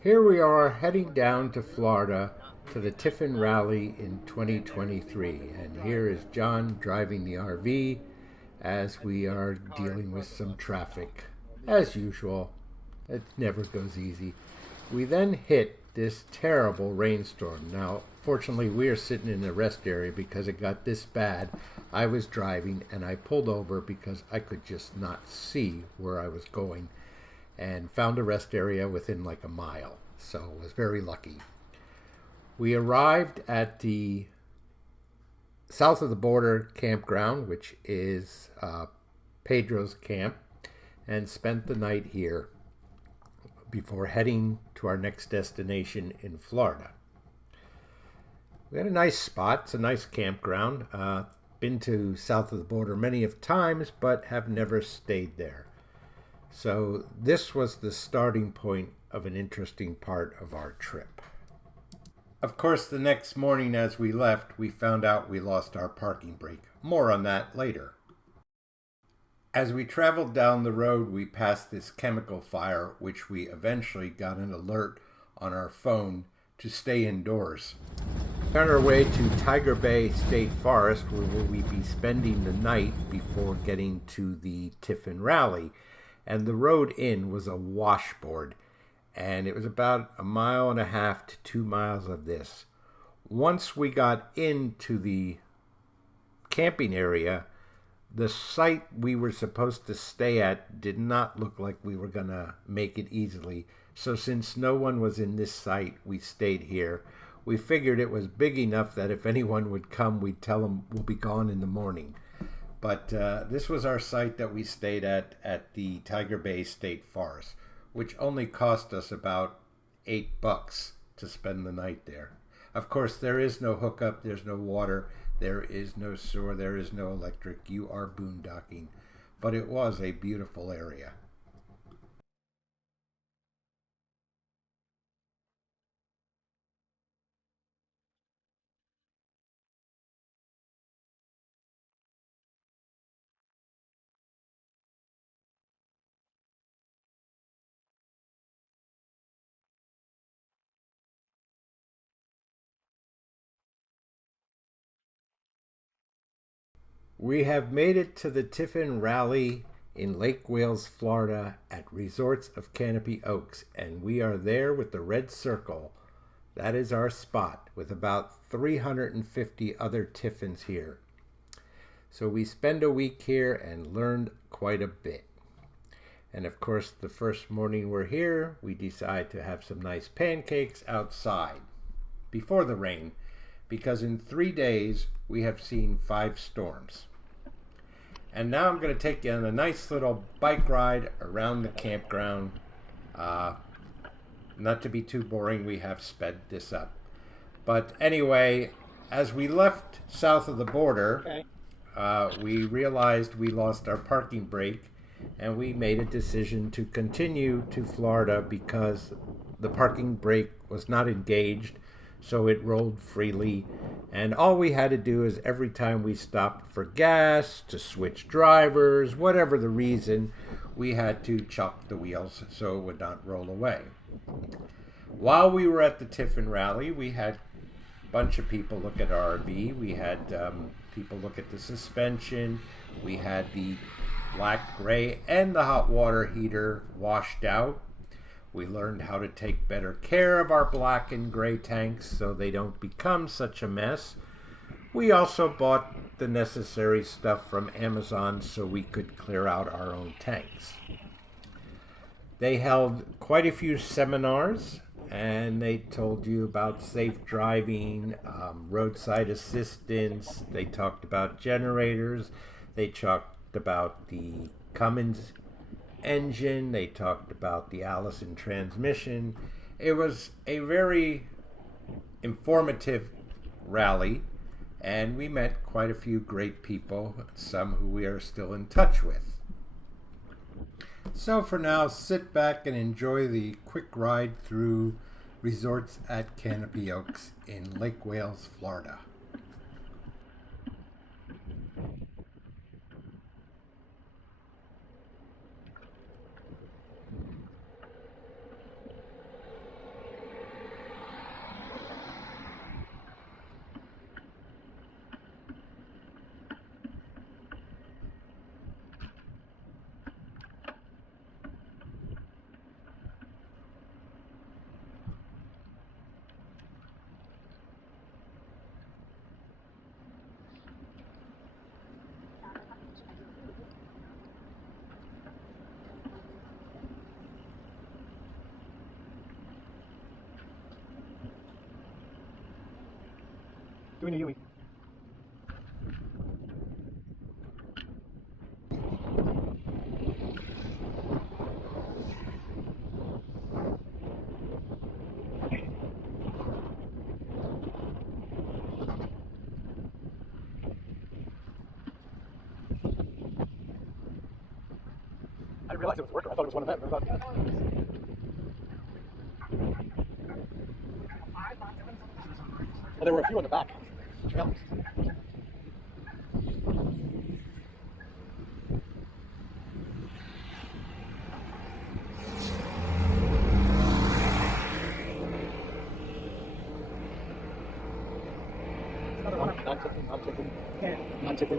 Here we are heading down to Florida to the Tiffin Rally in 2023. And here is John driving the RV as we are dealing with some traffic. As usual, it never goes easy. We then hit this terrible rainstorm. Now, fortunately, we are sitting in the rest area because it got this bad. I was driving and I pulled over because I could just not see where I was going and found a rest area within like a mile. So was very lucky. We arrived at the south of the border campground, which is Pedro's camp, and spent the night here before heading to our next destination in Florida. We had a nice spot. It's a nice campground. Been to south of the border many of times, but have never stayed there. So this was the starting point of an interesting part of our trip. Of course, the next morning as we left, we found out we lost our parking brake. More on that later. As we traveled down the road, we passed this chemical fire, which we eventually got an alert on our phone to stay indoors. On our way to Tiger Bay State Forest, where we'll be spending the night before getting to the Tiffin Rally. And the road in was a washboard, and it was about 1.5 to 2 miles of this. Once we got into the camping area, the site we were supposed to stay at did not look like we were going to make it easily. So since no one was in this site, we stayed here. We figured it was big enough that if anyone would come, we'd tell them we'll be gone in the morning. But this was our site that we stayed at the Tiger Bay State Forest, which only cost us about $8 to spend the night there. Of course, there is no hookup, there's no water, there is no sewer, there is no electric. You are boondocking. But it was a beautiful area. We have made it to the Tiffin Rally in Lake Wales, Florida at Resorts of Canopy Oaks, and we are there with the red circle. That is our spot with about 350 other Tiffins here. So we spend a week here and learned quite a bit. And of course, the first morning we're here, we decide to have some nice pancakes outside before the rain, because in 3 days we have seen 5 storms. And now I'm going to take you on a nice little bike ride around the campground. Not to be too boring, we have sped this up. But anyway, as we left south of the border, we realized we lost our parking brake, and we made a decision to continue to Florida because the parking brake was not engaged, so it rolled freely. And all we had to do is every time we stopped for gas, to switch drivers, whatever the reason, we had to chuck the wheels so it would not roll away. While we were at the Tiffin Rally, we had a bunch of people look at our RV. We had people look at the suspension. We had the black, gray, and the hot water heater washed out. We learned how to take better care of our black and gray tanks so they don't become such a mess. We also bought the necessary stuff from Amazon so we could clear out our own tanks. They held quite a few seminars, and they told you about safe driving, roadside assistance. They talked about generators. They talked about the Cummins engine. They talked about the Allison transmission. It was a very informative rally, and we met quite a few great people, some who we are still in touch with. So for now, sit back and enjoy the quick ride through Resorts at Canopy Oaks in Lake Wales, Florida. doing a Yui. I didn't realize it was a worker. I thought it was one of them. Well, there were a few in the back. Yeah.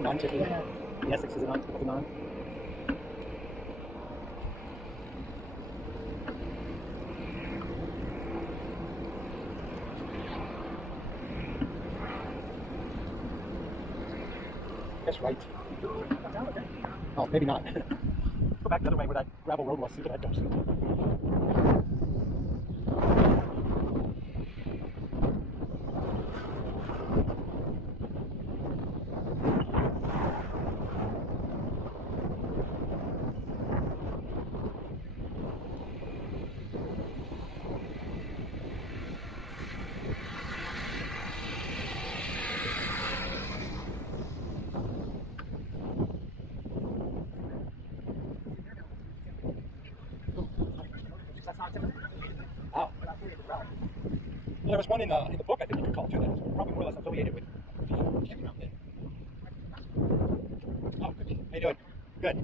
Non-Tiffin. The Essex is a non. That's right. Oh, maybe not. Go back the other way where that gravel road was, see what that goes. Oh. Well, there was one in the book I think you could call too that was probably more or less affiliated with Campground then. Oh, could be. How you doing? Good.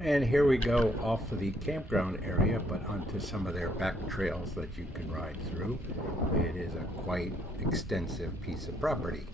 And here we go off of the campground area, but onto some of their back trails that you can ride through. It is a quite extensive piece of property.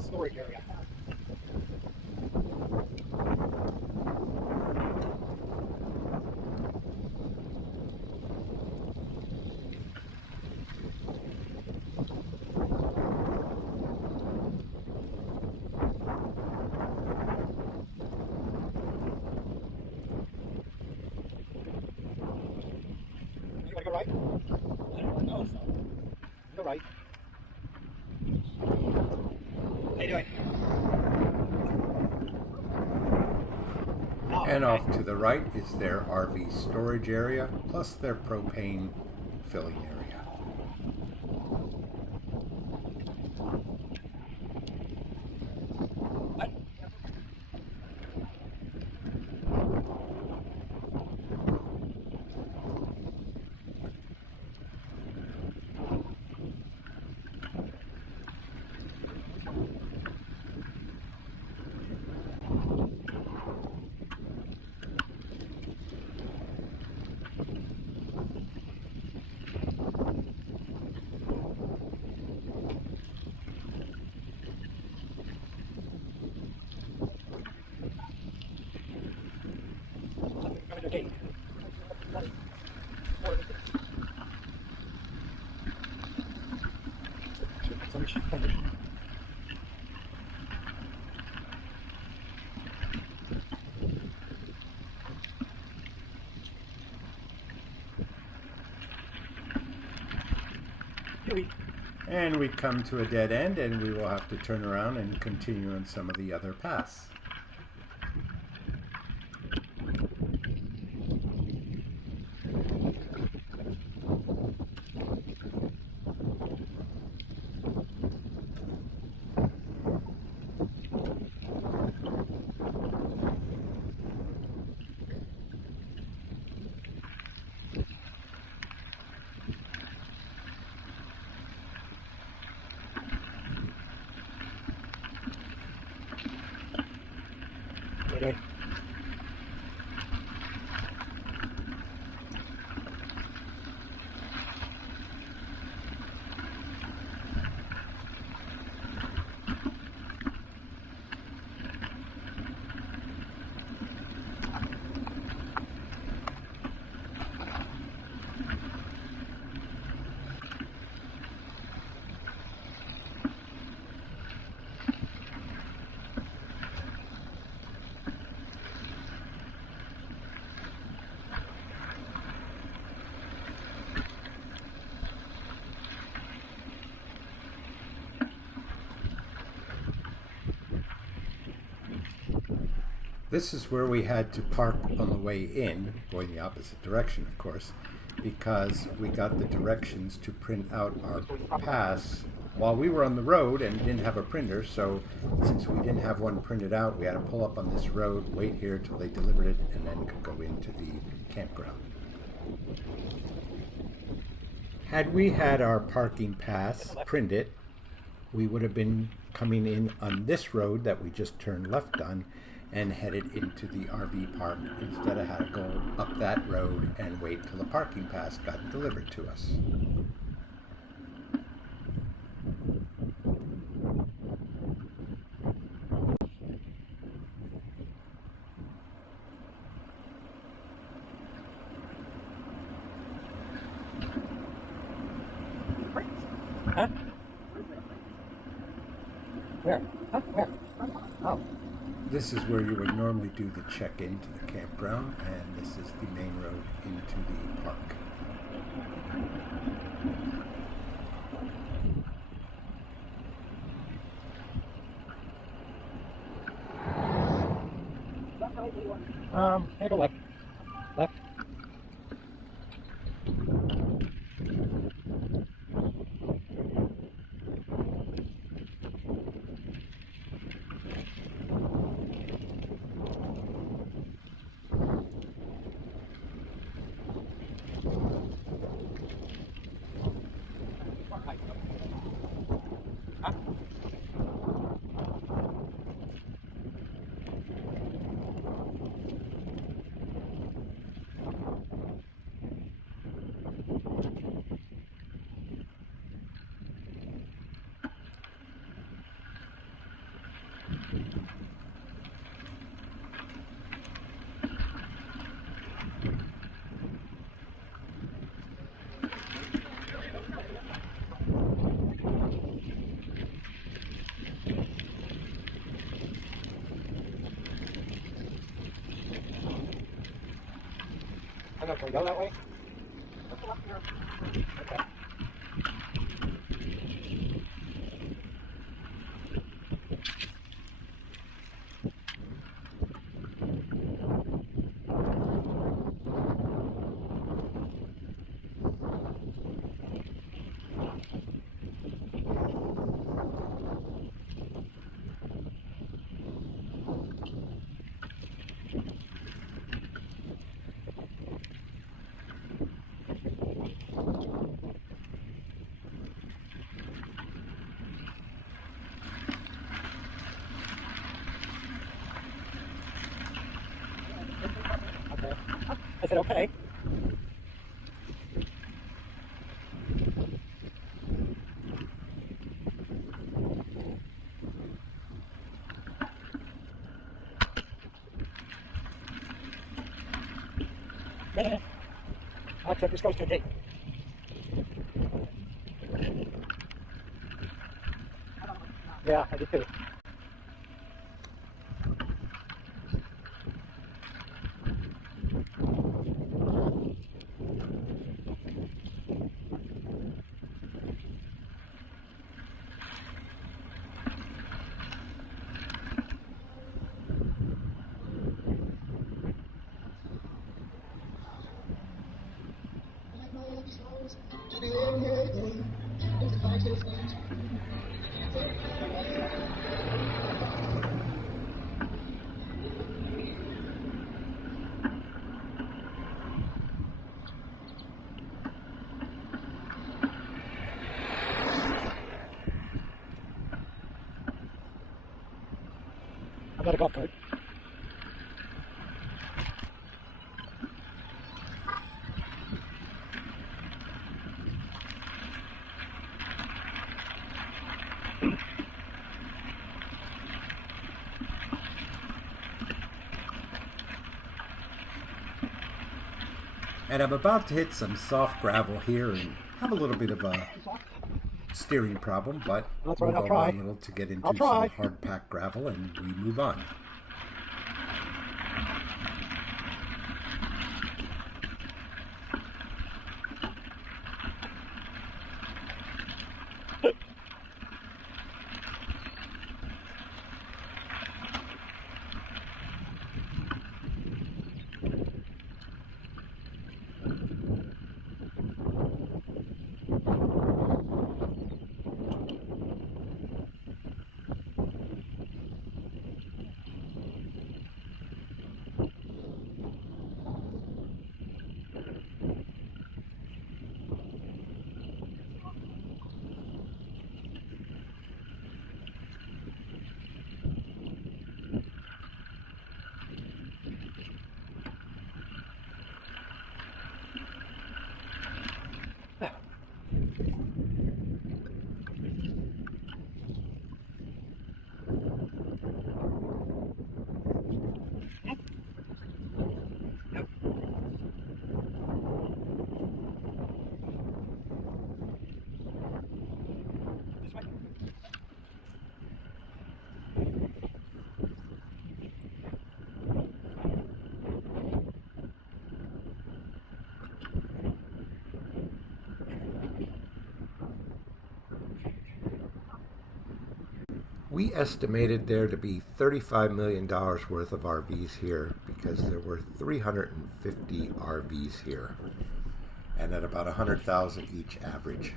Storage area. You want to go right? I don't know. Go right. How you doing? And off to the right is their RV storage area, plus their propane filling area. beach condition. And we come to a dead end, and we will have to turn around and continue on some of the other paths. Okay. This is where we had to park on the way in, going the opposite direction, of course, because we got the directions to print out our pass while we were on the road and didn't have a printer. So since we didn't have one printed out, we had to pull up on this road, wait here till they delivered it, and then could go into the campground. Had we had our parking pass printed, we would have been coming in on this road that we just turned left on and headed into the RV park instead of had to go up that road and wait till the parking pass got delivered to us. Huh? Where? Huh? Where? Oh. This is where you would normally do the check-in to the campground, and this is the main road into the park. Hey, go left. Left. Can we go that way? Okay. I said, okay. Alexa, this goes to a gate. Yeah, I did too. I'm not a golf cart. And I'm about to hit some soft gravel here and have a little bit of a steering problem, but That's right, move I'll over try. a little to get into I'll some try. hard packed gravel and we move on. This way. We estimated there to be $35 million worth of RVs here because there were 350 RVs here and at about 100,000 each average.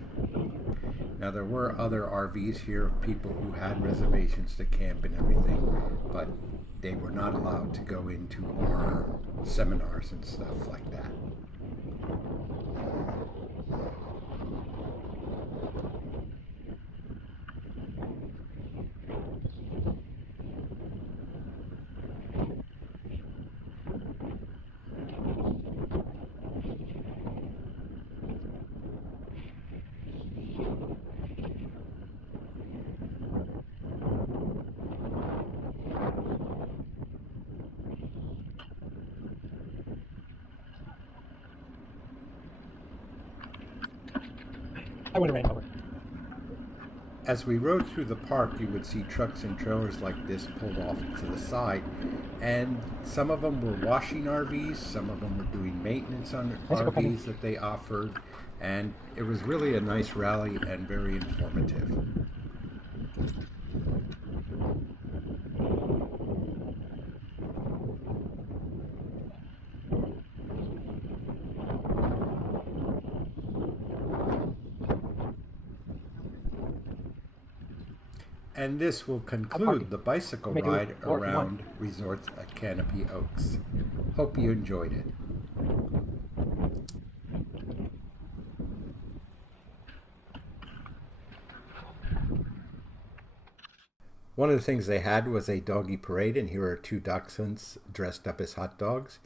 Now there were other RVs here of people who had reservations to camp and everything, but they were not allowed to go into our seminars and stuff like that. I went around over. As we rode through the park, you would see trucks and trailers like this pulled off to the side, and some of them were washing RVs, some of them were doing maintenance on RVs that they offered, and it was really a nice rally and very informative. And this will conclude the bicycle ride around resorts at Canopy Oaks. Hope you enjoyed it. One of the things they had was a doggy parade, and here are two dachshunds dressed up as hot dogs.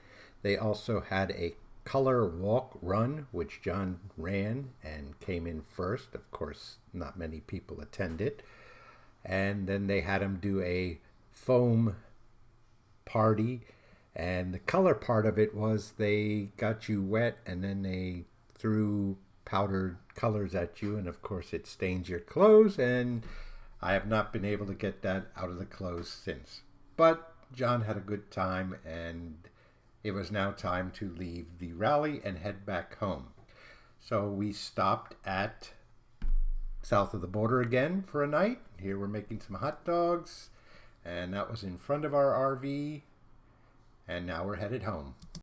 They also had a color walk run, which John ran and came in first. Of course, not many people attended. And then they had him do a foam party, and the color part of it was they got you wet and then they threw powdered colors at you, and of course it stains your clothes, and I have not been able to get that out of the clothes since. But John had a good time, and it was now time to leave the rally and head back home. So we stopped at south of the border again for a night. Here we're making some hot dogs, and that was in front of our RV, and now we're headed home.